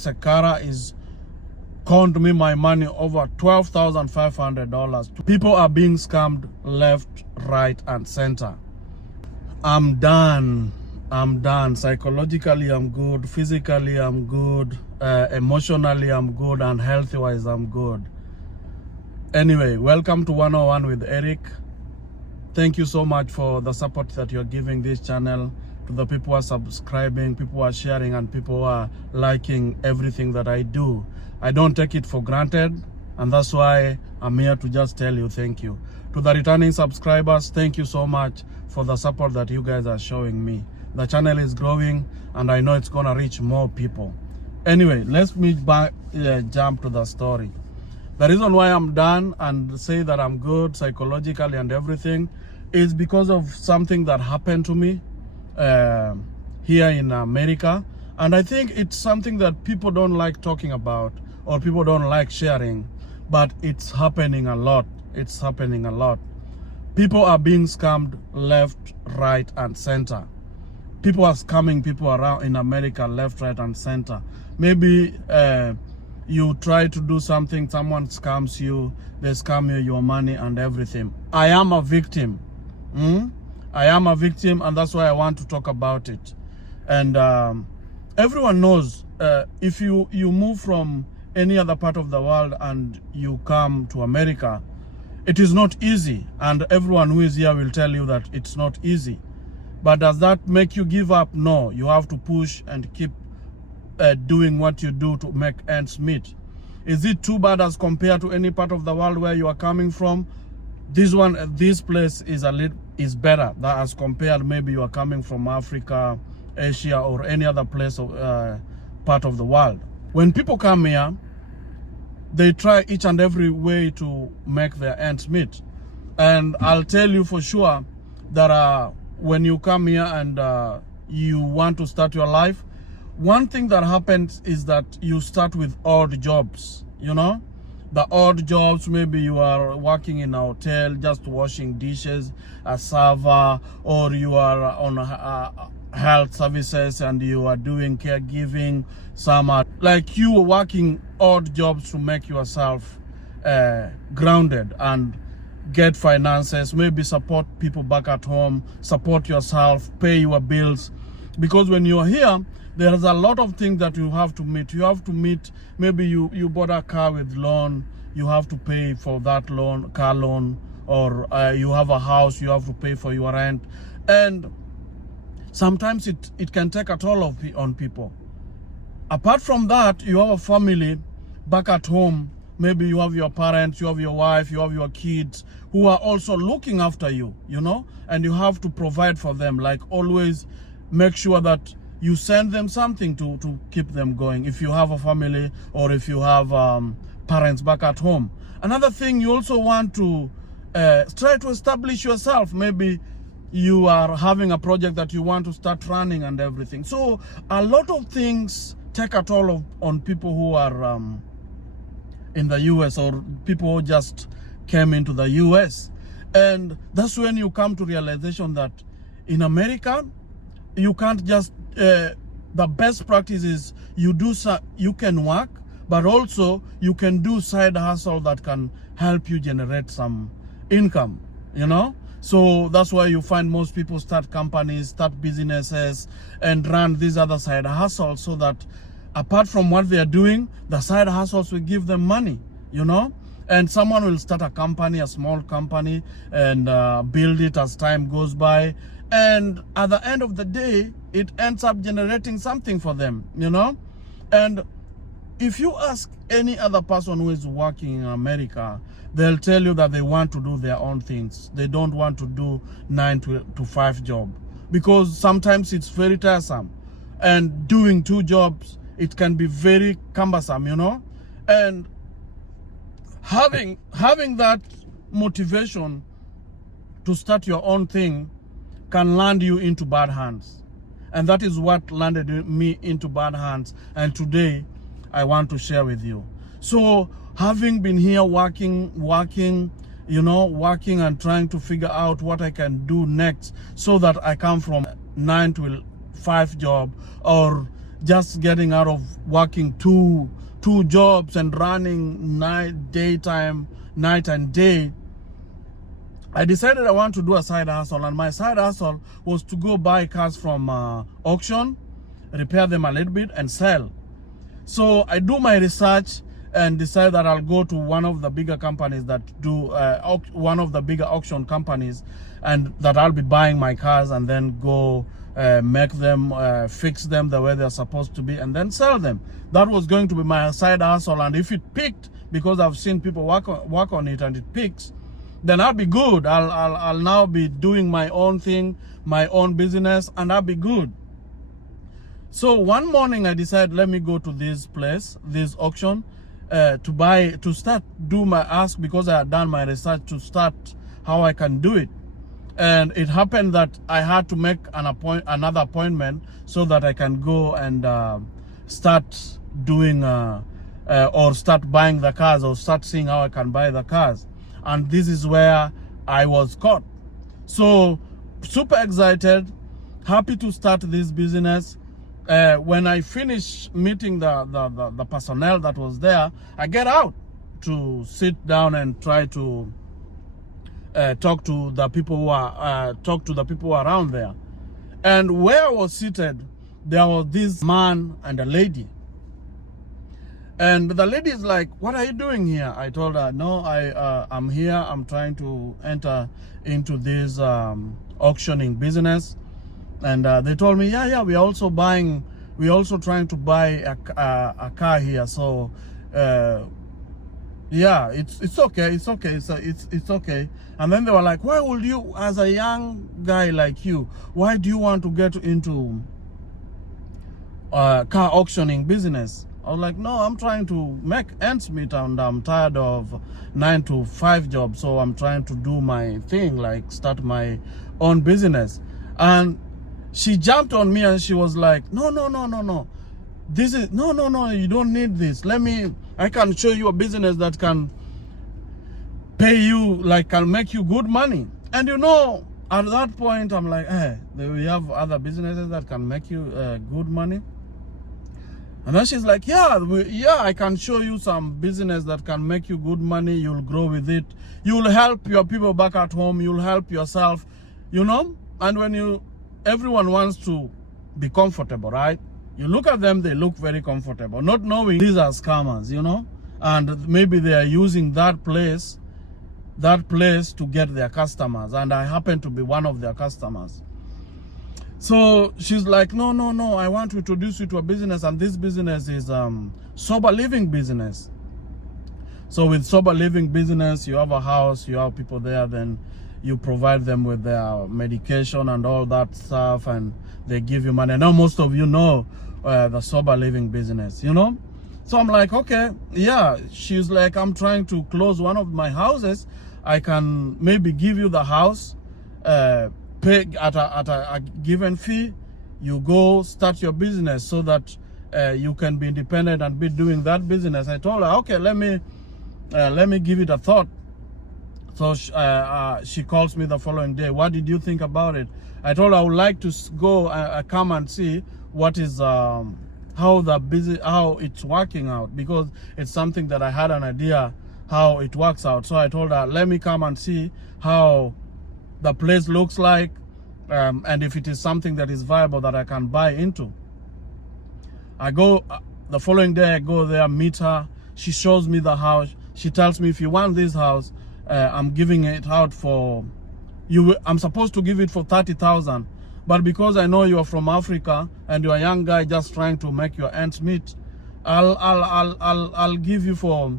Sekara is conned me my money over $12,500. People are being scammed left, right, and center. I'm done. Psychologically, I'm good. Physically, I'm good. Emotionally, I'm good. And health-wise, I'm good. Anyway, welcome to 101 with Eric. Thank you so much for the support that you're giving this channel. To the people who are subscribing, people who are sharing, and people who are liking everything that I do. I don't take it for granted, and that's why I'm here to just tell you thank you. To the returning subscribers, thank you so much for the support that you guys are showing me. The channel is growing, and I know it's gonna reach more people. Anyway, let's jump to the story. The reason why I'm done and say that I'm good psychologically and everything is because of something that happened to me here in America. And I think it's something that people don't like talking about or people don't like sharing, but it's happening a lot. It's happening a lot. People are being scammed left, right, and center. People are scamming people around in America left, right, and center. Maybe you try to do something, someone scams you, they scam you your money and everything. I am a victim. I am a victim, and that's why I want to talk about it. And everyone knows if you move from any other part of the world and you come to America, it is not easy. And everyone who is here will tell you that it's not easy. But does that make you give up? No, you have to push and keep doing what you do to make ends meet. Is it too bad as compared to any part of the world where you are coming from? This place is better than as compared maybe you are coming from Africa, Asia, or any other place of part of the world. When people come here, they try each and every way to make their ends meet. And I'll tell you for sure that when you come here and you want to start your life, one thing that happens is that you start with odd jobs, you know? The odd jobs, maybe you are working in a hotel, just washing dishes, a server, or you are on health services and you are doing caregiving. Some are like you are working odd jobs to make yourself grounded and get finances, maybe support people back at home, support yourself, pay your bills. Because when you're here, there's a lot of things that you have to meet. You have to meet, maybe you bought a car with loan, you have to pay for that loan, car loan, or you have a house, you have to pay for your rent. And sometimes it can take a toll on people. Apart from that, you have a family back at home. Maybe you have your parents, you have your wife, you have your kids who are also looking after you, you know, and you have to provide for them. Like always make sure that you send them something to keep them going if you have a family or if you have parents back at home. Another thing, you also want to try to establish yourself. Maybe you are having a project that you want to start running and everything. So a lot of things take a toll on people who are in the US or people who just came into the US. And that's when you come to realization that in America, you can't just the best practice is you can work, but also you can do side hustle that can help you generate some income, you know. So that's why you find most people start companies, start businesses, and run these other side hustles, so that apart from what they are doing, the side hustles will give them money, you know. And someone will start a company, a small company, and build it as time goes by. And at the end of the day, it ends up generating something for them, you know. And if you ask any other person who is working in America, they'll tell you that they want to do their own things. They don't want to do 9 to 5 job, because sometimes it's very tiresome. And doing 2 jobs, it can be very cumbersome, you know. And having that motivation to start your own thing can land you into bad hands. And that is what landed me into bad hands. And today, I want to share with you. So, having been here working, you know, working and trying to figure out what I can do next so that I come from 9 to 5 job, or just getting out of working two jobs and running night and day, I decided I want to do a side hustle, and my side hustle was to go buy cars from auction, repair them a little bit, and sell. So I do my research and decide that I'll go to one of the bigger companies that do one of the bigger auction companies, and that I'll be buying my cars and then go make them, fix them the way they're supposed to be, and then sell them. That was going to be my side hustle, and if it picked, because I've seen people work on it and it picks, then I'll be good. I'll now be doing my own thing, my own business, and I'll be good. So one morning I decided, let me go to this place, this auction, to start do my ask, because I had done my research to start how I can do it. And it happened that I had to make another appointment so that I can go and start doing or start buying the cars, or start seeing how I can buy the cars. And this is where I was caught. So super excited, happy to start this business. When I finish meeting the personnel that was there, I get out to sit down and try to talk to the people who are around there. And where I was seated, there was this man and a lady. And the lady is like, "What are you doing here?" I told her, "No, I'm here. I'm trying to enter into this auctioning business." And they told me, yeah, we're also trying to buy a car here. So yeah, it's okay. It's okay. And then they were like, "Why would you, as a young guy like you, why do you want to get into car auctioning business?" I was like, "No, I'm trying to make ends meet, and I'm tired of 9 to 5 jobs. So I'm trying to do my thing, like start my own business." And she jumped on me and she was like, no, this is no, you don't need this. I can show you a business that can pay you, like can make you good money. And at that point I'm like, we have other businesses that can make you good money. And then she's like, yeah, I can show you some business that can make you good money. You'll grow with it. You'll help your people back at home. You'll help yourself, and when everyone wants to be comfortable, right? You look at them, they look very comfortable, not knowing these are scammers, and maybe they are using that place to get their customers, and I happen to be one of their customers. So she's like, no, I want to introduce you to a business, and this business is sober living business. So with sober living business, you have a house, you have people there, then you provide them with their medication and all that stuff, and they give you money. Now most of you know the sober living business, So I'm like, okay, yeah. She's like, I'm trying to close one of my houses. I can maybe give you the house, pay at a given fee. You go start your business so that you can be independent and be doing that business. I told her, okay, let me give it a thought. So she calls me the following day. "What did you think about it?" I told her I would like to go come and see what is how it's working out, because it's something that I had an idea how it works out. So I told her, let me come and see how the place looks like, and if it is something that is viable that I can buy into. I go the following day. I go there, meet her. She shows me the house. She tells me, if you want this house, I'm giving it out for you. I'm supposed to give it for 30,000, but because I know you're from Africa and you're a young guy just trying to make your ends meet, I'll give you for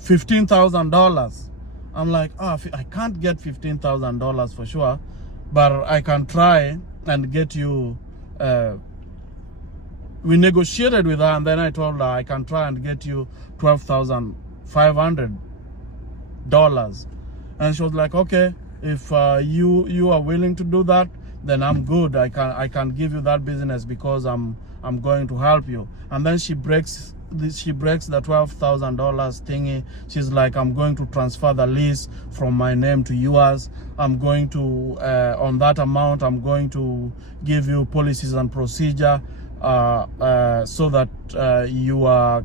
$15,000. I'm like, I can't get $15,000 for sure, but I can try and get you. We negotiated with her, and then I told her I can try and get you $12,500. And she was like, okay, if you are willing to do that, then I'm good. I can give you that business because I'm going to help you. And then she breaks the $12,000 thingy. She's like, I'm going to transfer the lease from my name to yours. I'm going to on that amount, I'm going to give you policies and procedure so that your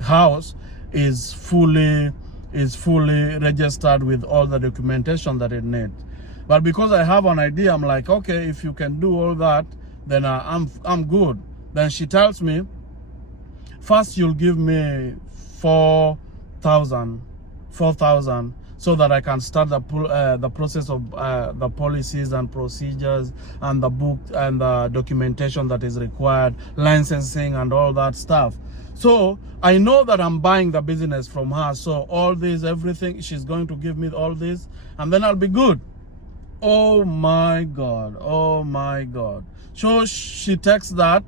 house is fully registered with all the documentation that it needs. But because I have an idea, I'm like, okay, if you can do all that, then I'm good. Then she tells me, first you'll give me 4,000, so that I can start the process of the policies and procedures and the book and the documentation that is required, licensing and all that stuff. So I know that I'm buying the business from her. So all this, everything, she's going to give me all this, and then I'll be good. Oh my God. Oh my God. So she texts that.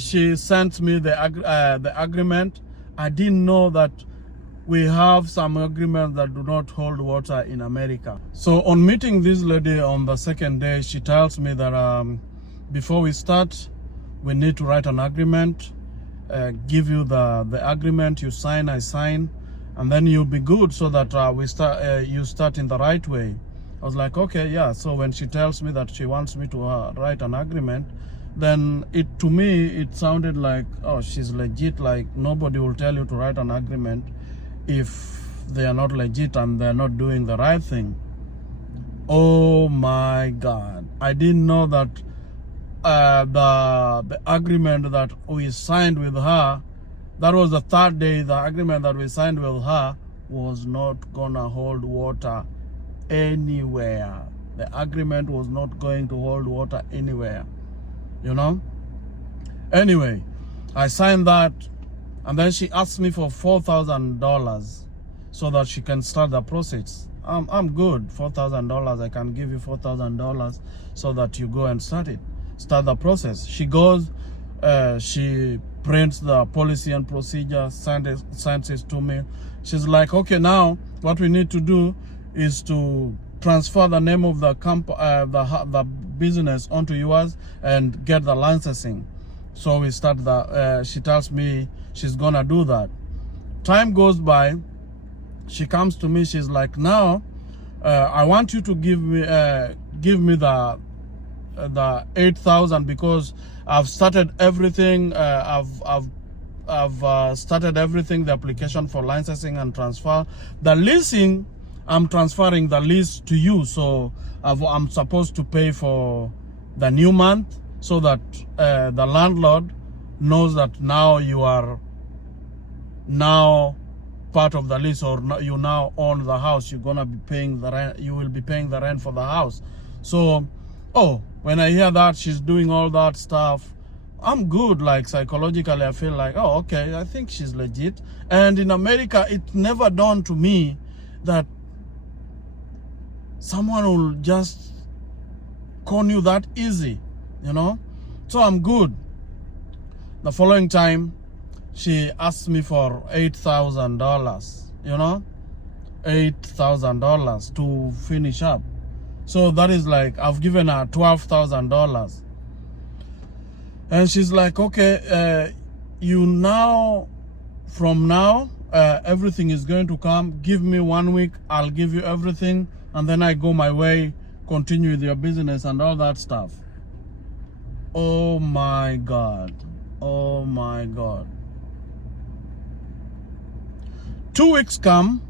She sent me the agreement. I didn't know that we have some agreements that do not hold water in America. So on meeting this lady on the second day, she tells me that before we start, we need to write an agreement, give you the agreement, you sign, I sign, and then you'll be good, so that you start in the right way. I was like, okay, yeah. So when she tells me that she wants me to write an agreement, then to me it sounded like, oh, she's legit. Like, nobody will tell you to write an agreement if they are not legit and they're not doing the right thing. Oh my God. I didn't know that the agreement that we signed with her, that was the third day, the agreement that we signed with her was not gonna hold water anywhere. The agreement was not going to hold water anywhere, you know. Anyway, I signed that, and then she asked me for $4,000 so that she can start the process. I'm good. $4,000. I can give you $4,000 so that you go and start the process. She goes, she prints the policy and procedure, sends it to me. She's like, okay, now what we need to do is to transfer the name of the business onto yours and get the licensing. So we start she tells me she's gonna do that. Time goes by. She comes to me. She's like, now I want you to give me the 8,000, because I've started everything. I've started everything, the application for licensing and transfer. The leasing, I'm transferring the lease to you, so I'm supposed to pay for the new month, so that the landlord knows that now you are now part of the lease, or you now own the house. You're gonna be paying the rent. You will be paying the rent for the house. So, when I hear that she's doing all that stuff, I'm good. Like, psychologically, I feel like, oh, okay, I think she's legit. And in America, it never dawned to me that someone will just con you that easy, you know. So I'm good. The following time, she asked me for $8,000, you know, $8,000 to finish up. So that is like, I've given her $12,000. And she's like, okay, from now, everything is going to come. Give me 1 week, I'll give you everything. And then I go my way, continue with your business and all that stuff. Oh my God. Oh my God. 2 weeks come,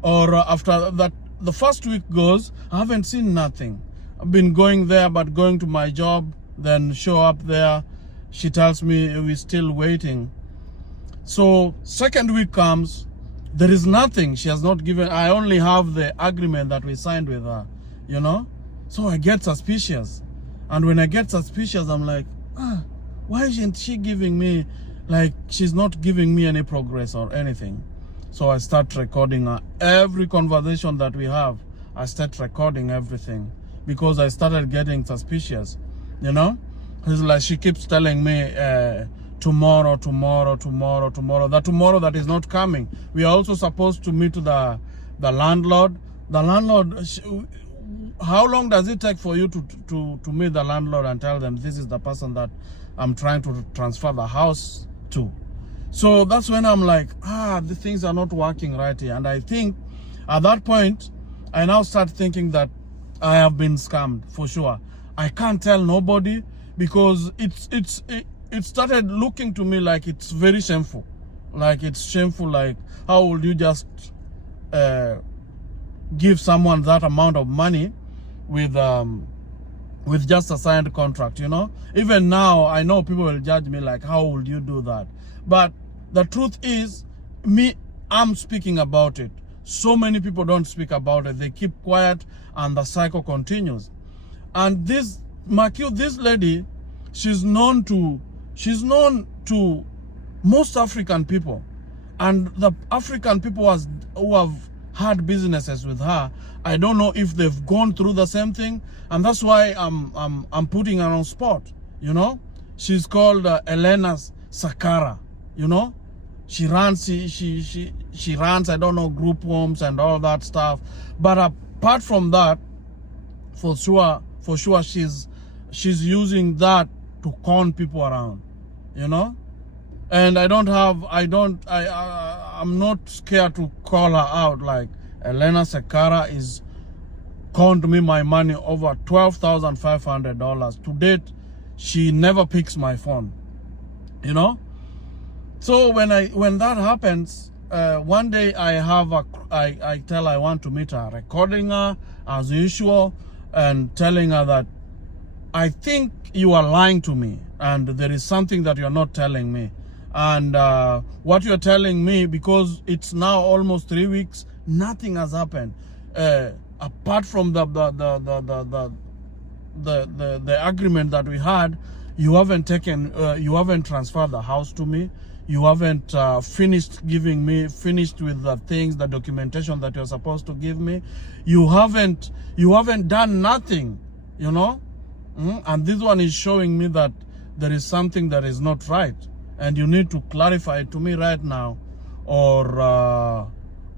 or after that, the first week goes, I haven't seen nothing. I've been going there, but going to my job, then show up there. She tells me we're still waiting. So second week comes, there is nothing. She has not given. I only have the agreement that we signed with her, you know. So I get suspicious. And when I get suspicious, I'm like, why isn't she giving me, like, she's not giving me any progress or anything. So I start recording every conversation that we have. I start recording everything, because I started getting suspicious, you know. It's like she keeps telling me tomorrow. That tomorrow that is not coming. We are also supposed to meet the landlord. The landlord, how long does it take for you to meet the landlord and tell them this is the person that I'm trying to transfer the house to? So that's when I'm like, the things are not working right here. And I think at that point, I now start thinking that I have been scammed for sure. I can't tell nobody, because it started looking to me like it's very shameful. Like it's shameful. Like, how would you just give someone that amount of money with just a signed contract, you know? Even now, I know people will judge me like, how would you do that? But the truth is, I'm speaking about it. So many people don't speak about it. They keep quiet and the cycle continues. And this lady, she's known to most African people. And the African people who have had businesses with her, I don't know if they've gone through the same thing, and that's why I'm putting her on spot. You know, she's called Elena Sakara. You know, she runs she runs, I don't know, group homes and all that stuff. But apart from that, for sure she's using that to con people around. You know, and I'm not scared to call her out. Like, Elena Sakara is conned me my money over $12,500. To date, she never picks my phone. You know? So when that happens, one day I tell I want to meet her, recording her as usual and telling her that I think you are lying to me and there is something that you're not telling me. And what you're telling me, because it's now almost 3 weeks, nothing has happened. Apart from the agreement that we had, you haven't transferred the house to me. You haven't finished with the things, the documentation that you're supposed to give me. You haven't done nothing, you know? And this one is showing me that there is something that is not right. And you need to clarify it to me right now, or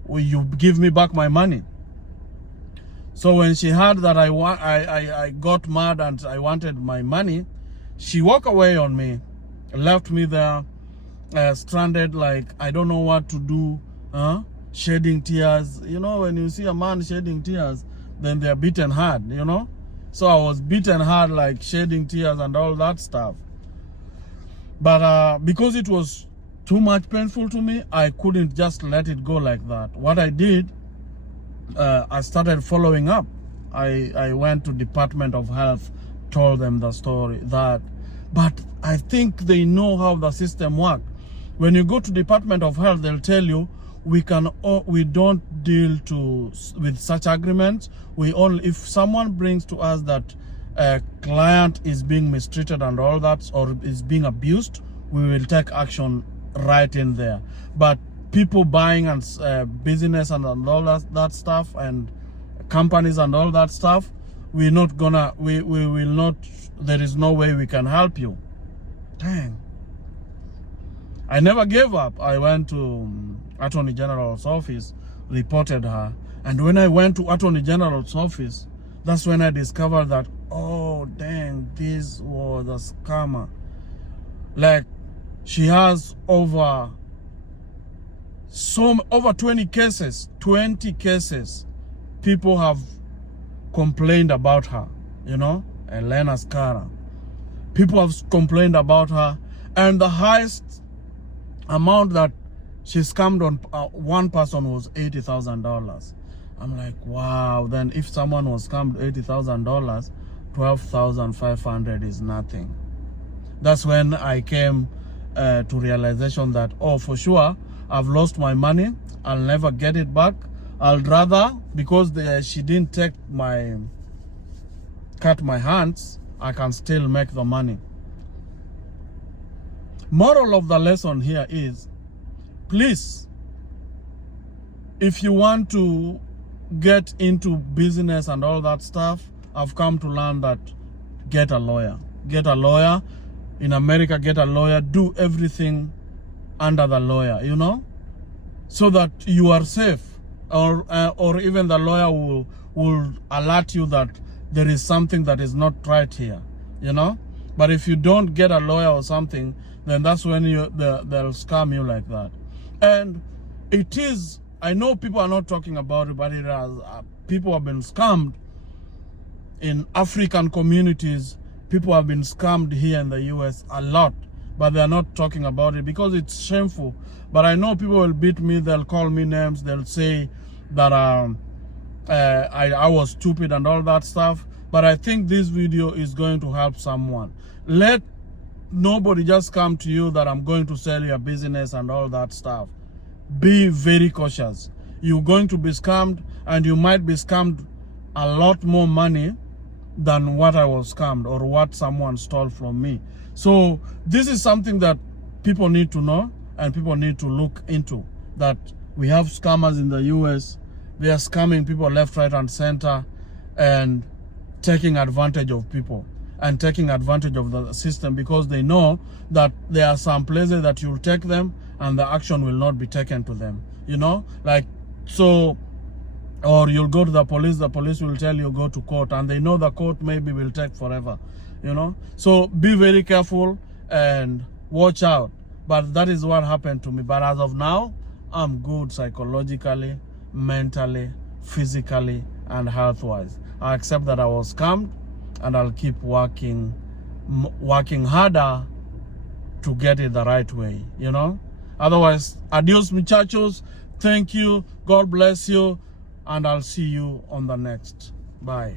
will you give me back my money? So when she heard that I got mad and I wanted my money, she walked away on me, left me there, stranded, like I don't know what to do, shedding tears. You know, when you see a man shedding tears, then they're beaten hard, you know? So I was beaten hard, like shedding tears and all that stuff. But because it was too much painful to me, I couldn't just let it go like that. What I did, I started following up. I went to Department of Health, told them the story, but I think they know how the system works. When you go to Department of Health, they'll tell you, we don't deal with such agreements. If someone brings to us that a client is being mistreated and all that, or is being abused, we will take action right in there. But people buying and business and all that stuff, and companies and all that stuff, we will not, there is no way we can help you. Dang. I never gave up. I went to Attorney General's office, reported her. And when I went to Attorney General's office, that's when I discovered that, oh, dang, this was a scammer. Like, she has over 20 cases. 20 cases. People have complained about her, you know, Elena Sakara. People have complained about her. And the highest amount that she scammed on one person was $80,000. I'm like, wow. Then if someone was scammed $80,000, $12,500 is nothing. That's when I came to realization that, oh, for sure, I've lost my money. I'll never get it back. I'll rather, because she didn't cut my hands, I can still make the money. Moral of the lesson here is, please, if you want to get into business and all that stuff, I've come to learn that get a lawyer. Get a lawyer. In America, get a lawyer. Do everything under the lawyer, you know, so that you are safe. Or even the lawyer will alert you that there is something that is not right here, you know. But if you don't get a lawyer or something, then that's when they'll scam you like that. And it is, I know people are not talking about it, but it has, people have been scammed in African communities People have been scammed here in the US a lot, but they are not talking about it because it's shameful. But I know people will beat me, they'll call me names, they'll say that I was stupid and all that stuff. But I think this video is going to help someone. Let nobody just come to you that I'm going to sell your business and all that stuff. Be very cautious. You're going to be scammed, and you might be scammed a lot more money than what I was scammed or what someone stole from me. So this is something that people need to know and people need to look into, that we have scammers in the US. They are scamming people left, right, and center and taking advantage of people and taking advantage of the system because they know that there are some places that you'll take them and the action will not be taken to them, you know, like, so, or you'll go to the police will tell you go to court, and they know the court maybe will take forever, you know. So be very careful and watch out. But that is what happened to me. But as of now, I'm good psychologically, mentally, physically, and health-wise. I accept that I was scammed, and I'll keep working harder to get it the right way, you know. Otherwise, adios muchachos. Thank you. God bless you. And I'll see you on the next. Bye.